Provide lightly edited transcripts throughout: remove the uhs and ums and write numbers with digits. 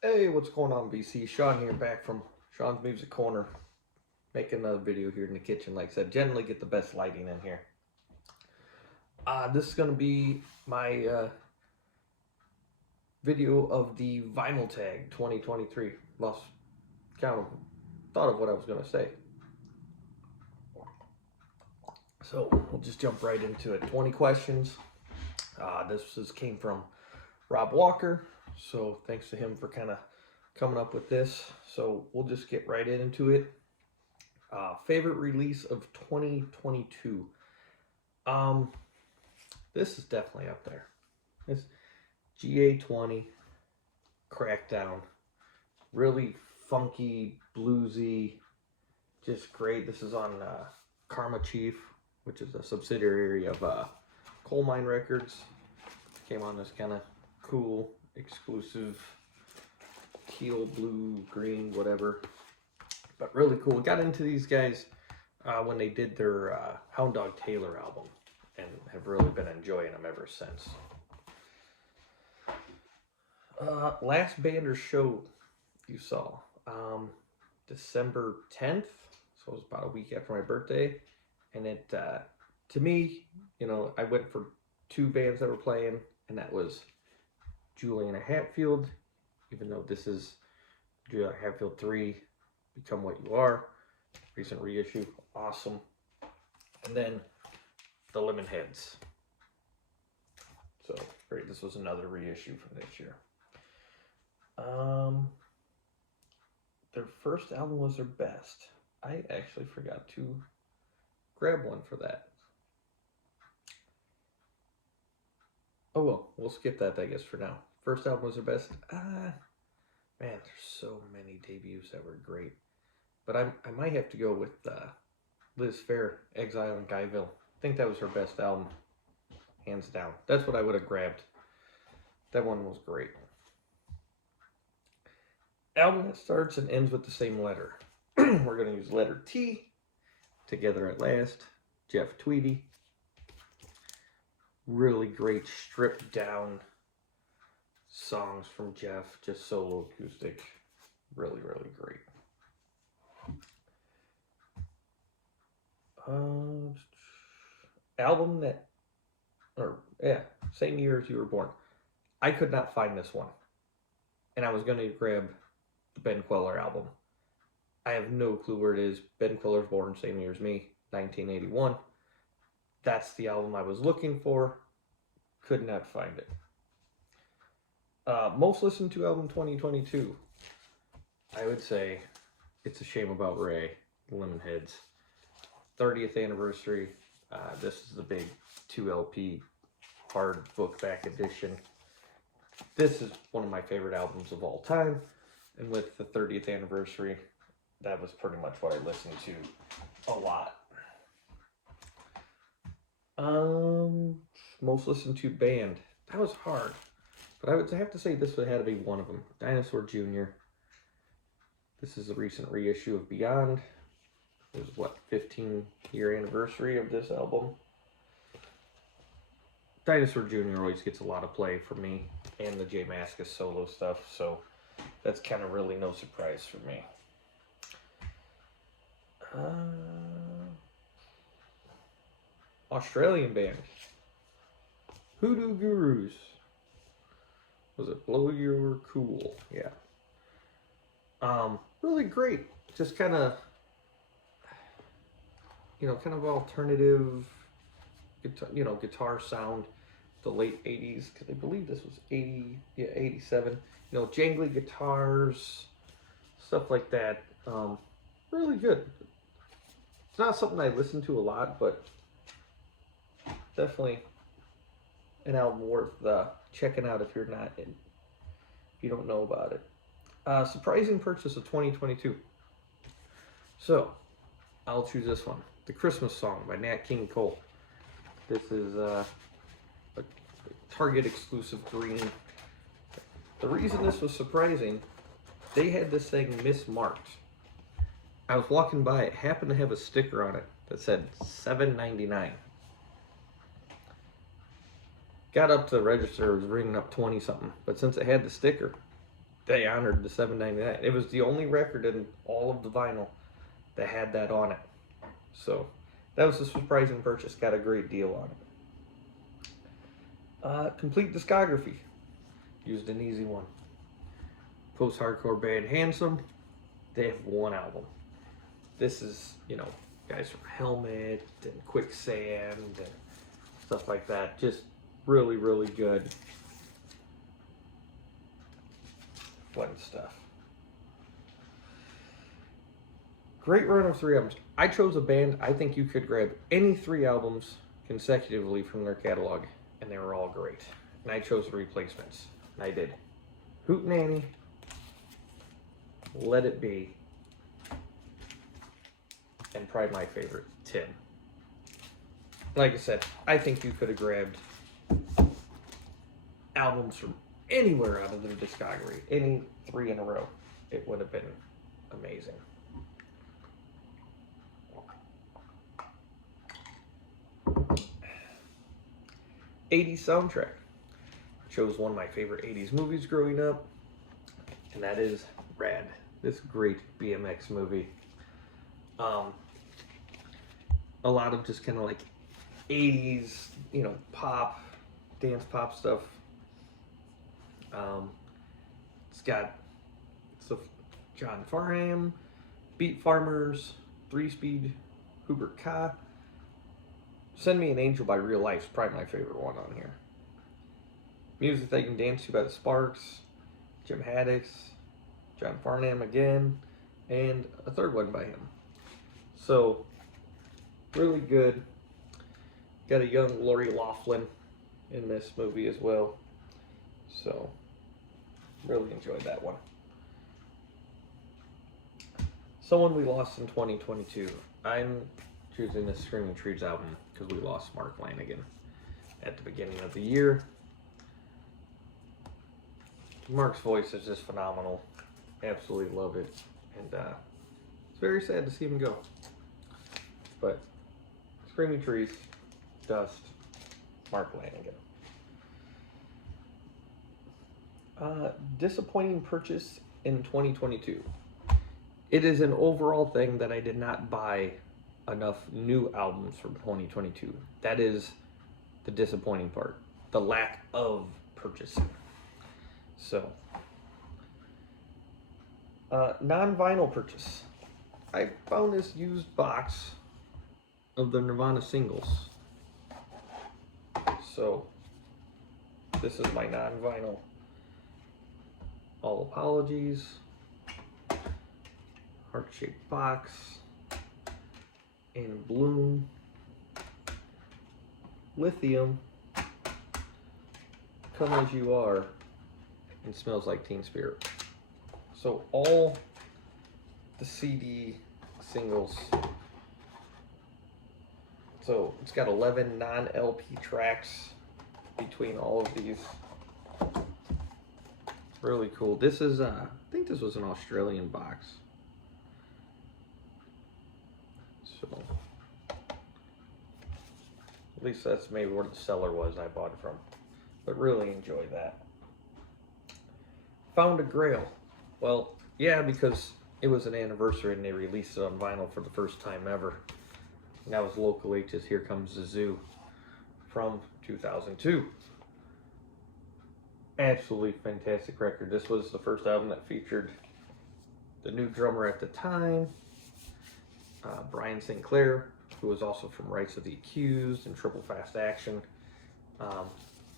Hey, what's going on, BC? Sean here, back from Sean's Music Corner, making another video here in the kitchen. Like I said, generally get the best lighting in here. This is going to be my video of the Vinyl Tag 2023. Lost count of thought of what I was going to say. So we'll just jump right into it. 20 questions. Came from Rob Walker. So thanks to him for kind of coming up with this. So we'll just get right into it. Favorite release of 2022. Um, this is definitely up there. It's GA20 Crackdown. Really funky, bluesy, just great. This is on Karma Chief, which is a subsidiary of Coal Mine Records. Came on this kind of cool, exclusive teal, blue, green, whatever. But really cool. Got into these guys when they did their Hound Dog Taylor album, and have really been enjoying them ever since. Last band or show you saw, December 10th, so it was about a week after my birthday, and it to me, I went for two bands that were playing, and that was Juliana Hatfield, even though this is Juliana Hatfield 3, Become What You Are, recent reissue, awesome. And then the Lemonheads. So great, this was another reissue from this year. Their first album was their best. I actually forgot to grab one for that. Oh well, we'll skip that I guess for now. First album was their best. Man, there's so many debuts that were great. But I might have to go with Liz Phair, Exile in Guyville. I think that was her best album, hands down. That's what I would have grabbed. That one was great. Album that starts and ends with the same letter. We're going to use letter T. Together at Last, Jeff Tweedy. Really great stripped down songs from Jeff, just solo acoustic. Really, really great. Album that, same year as you were born. I could not find this one, and I was going to grab the Ben Queller album. I have no clue where it is. Ben Queller's born same year as me, 1981. That's the album I was looking for. Could not find it. Most listened to album 2022. I would say It's a Shame About Ray, Lemonheads. 30th anniversary. This is the big 2 LP hard book back edition. This is one of my favorite albums of all time. And with the 30th anniversary, that was pretty much what I listened to a lot. Most listened to band. That was hard. But I would have to say this would have to be one of them. Dinosaur Jr. This is a recent reissue of Beyond. It was 15-year anniversary of this album. Dinosaur Jr. always gets a lot of play for me, and the J Mascis solo stuff, so that's kind of really no surprise for me. Australian band, Hoodoo Gurus. Was it Blow Your Cool? Yeah. Really great. Just kind of, kind of alternative, guitar sound. The late 80s, because I believe this was 87. Jangly guitars, stuff like that. Really good. It's not something I listen to a lot, but definitely an album worth checking out if you don't know about it. Surprising purchase of 2022. So, I'll choose this one. The Christmas Song by Nat King Cole. This is a Target exclusive green. The reason this was surprising, they had this thing mismarked. I was walking by, it happened to have a sticker on it that said $7.99. Got up to the register, it was ringing up 20 something, but since it had the sticker, they honored the $7.99. It was the only record in all of the vinyl that had that on it. So that was a surprising purchase. Got a great deal on it. Complete discography. Used an easy one. Post-hardcore band Handsome. They have one album. This is, you know, guys from Helmet and Quicksand and stuff like that. Just really, really good. Fun stuff. Great run of 3 albums. I chose a band. I think you could grab any 3 albums consecutively from their catalog, and they were all great. And I chose the replacements. And I did Hootenanny, Let It Be, and probably my favorite, Tim. Like I said, I think you could have grabbed albums from anywhere out of their discography, any 3 in a row. It would have been amazing. '80s soundtrack. Chose one of my favorite '80s movies growing up, and that is Rad. This great BMX movie. A lot of just kind of like '80s, you know, pop, dance pop stuff. It's got John Farnham, Beat Farmers, 3-Speed, Hubert Ka. Send Me an Angel by Real Life is probably my favorite one on here. Music That You Can Dance To by the Sparks, Jim Haddix, John Farnham again, and a third one by him. So, really good. Got a young Lori Loughlin in this movie as well. So, really enjoyed that one. Someone we lost in 2022. I'm choosing the Screaming Trees album because we lost Mark Lanegan at the beginning of the year. Mark's voice is just phenomenal. Absolutely love it. And it's very sad to see him go. But Screaming Trees, Dust, Mark Lanegan. Disappointing purchase in 2022. It is an overall thing that I did not buy enough new albums from 2022. That is the disappointing part. The lack of purchasing. So, non-vinyl purchase. I found this used box of the Nirvana singles. So, this is my non-vinyl. All Apologies, Heart-Shaped Box, In Bloom, Lithium, Come As You Are, and Smells Like Teen Spirit. So all the CD singles. So it's got 11 non-LP tracks between all of these. Really cool. This is, I think this was an Australian box. So, at least that's maybe where the seller was I bought it from. But really enjoyed that. Found a Grail. Well, yeah, because it was an anniversary and they released it on vinyl for the first time ever. And that was Local H's Here Comes the Zoo from 2002. Absolutely fantastic record. This was the first album that featured the new drummer at the time, Brian St. Clair, who was also from Rights of the Accused and Triple Fast Action.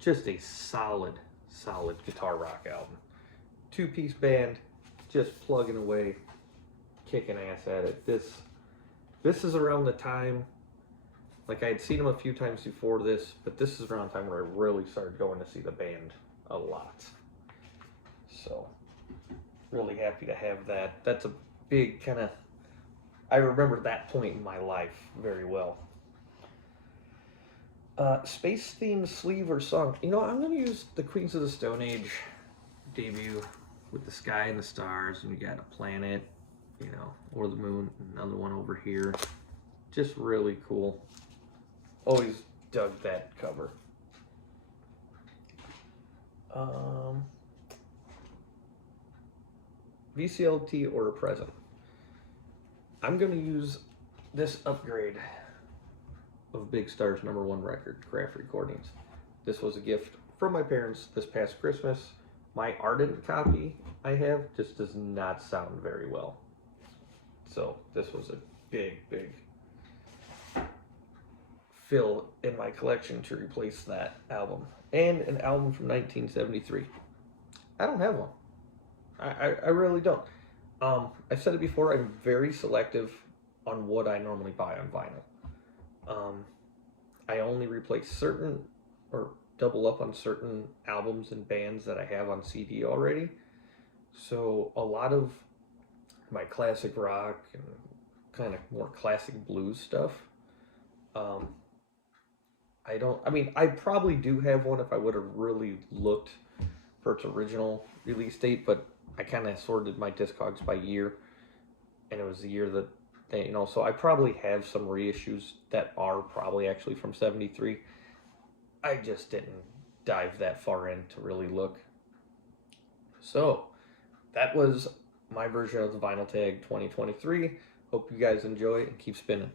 Just a solid guitar rock album. 2-piece band, just plugging away, kicking ass at it. This is around the time, like I had seen them a few times before this, but this is around the time where I really started going to see the band a lot. So, really happy to have that. That's a big kind of, I remember that point in my life very well. Space themed sleeve or song. You know, I'm going to use the Queens of the Stone Age debut with the sky and the stars, and we got a planet, you know, or the moon, another one over here. Just really cool. Always dug that cover. VCLT or a present. I'm going to use this upgrade of Big Star's #1 record, Craft Recordings. This was a gift from my parents this past Christmas. My Ardent copy I have just does not sound very well. So this was a big fill in my collection to replace that album. And an album from 1973. I don't have one. I really don't. I've said it before, I'm very selective on what I normally buy on vinyl. I only replace certain or double up on certain albums and bands that I have on CD already. So a lot of my classic rock and kind of more classic blues stuff, I probably do have one if I would have really looked for its original release date, but I kind of sorted my Discogs by year, and it was the year that they, so I probably have some reissues that are probably actually from 73. I just didn't dive that far in to really look. So that was my version of the Vinyl Tag 2023. Hope you guys enjoy and keep spinning.